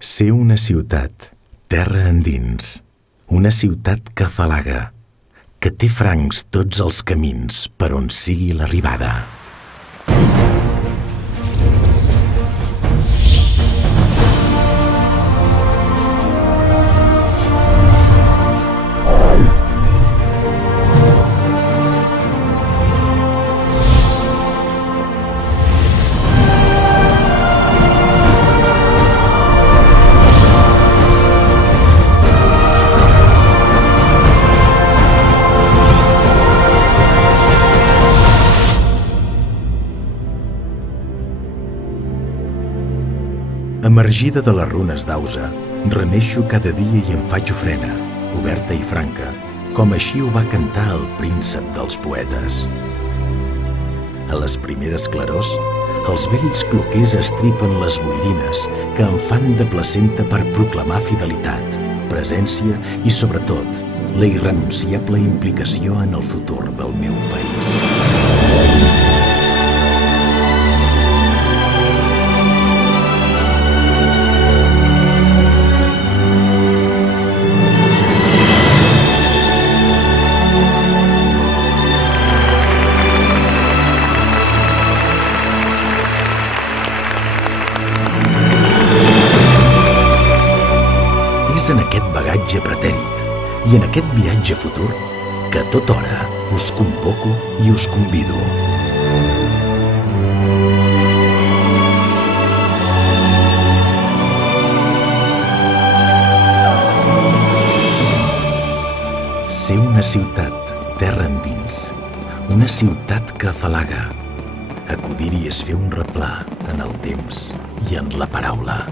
Ser una ciutat, terra endins, una ciutat que afalaga, que té francs tots els camins per on sigui l'arribada. Emergida de les runes d'Ausa, reneixo cada dia i em faig ofrena, oberta i franca, com així ho va cantar el príncep dels poetes. A les primeres clarors, els vells cloquers estripen les boirines que em fan de placenta per proclamar fidelitat, presència i, sobretot, la irrenunciable implicació en el futur del meu país. És en aquest bagatge pretèrit i en aquest viatge futur que a tota hora us convoco i us convido. Ser una ciutat, terra endins, una ciutat que afalaga. Acudir-hi és fer un replà en el temps i en la paraula.